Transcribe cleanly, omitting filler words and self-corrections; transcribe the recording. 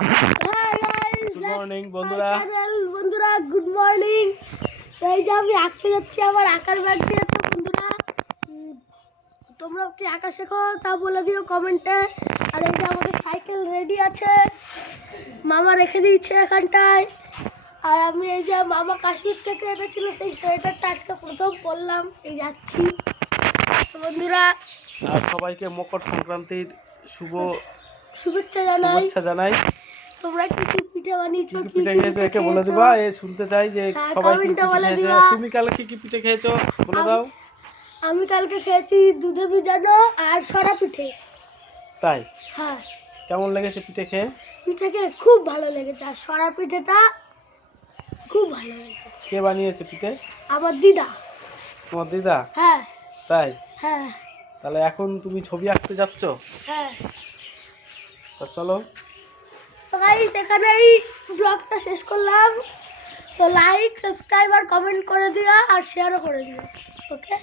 Good morning বন্ধুরা। বন্ধুরা good morning. এই যে আমি আঁকতে যাচ্ছি আমার আঁকার ব্যাগ দিয়ে। তো বন্ধুরা তোমরা কি আঁকা শেখো তা বলে দিও কমেন্টে। আর এই যে আমাদের সাইকেল রেডি আছে, মামা রেখে দিয়েছে এখানটায়। আর আমি এই যে মামা কাশ্মীর থেকে এনেছিল সেই সোয়েটারটা আজকে প্রথম পরলাম, এই যাচ্ছি। তো বন্ধুরা আর সবাইকে মকর সংক্রান্তির শুভেচ্ছা জানাই। তোমরা কি কি পিঠে বানিয়েছো, কি পিঠে খেয়েছো একে বলে দিবা। শুনতে চাই যে সবাই কি পিঠে খেয়েছো। তুমি কালকে কি কি পিঠে খেয়েছো বলে দাও। আমি কালকে খেয়েছি দুধে ভিজানো আর সরা পিঠে। তাই? হ্যাঁ। কেমন লেগেছে পিঠে খেয়ে? পিঠে খেয়ে খুব ভালো লেগেছে, আর সরা পিঠেটা খুব ভালো লেগেছে। কে বানিয়েছে পিঠে? আমার দিদা। তোমার দিদা? হ্যাঁ। তাই? হ্যাঁ। তাহলে এখন তুমি ছবি আঁকতে যাচ্ছ? হ্যাঁ। তো চলো। তো গাইস এখানেই ব্লগটা শেষ করলাম। তো লাইক, সাবস্ক্রাইব আর কমেন্ট করে দিও আর শেয়ারও করে দিও। ওকে।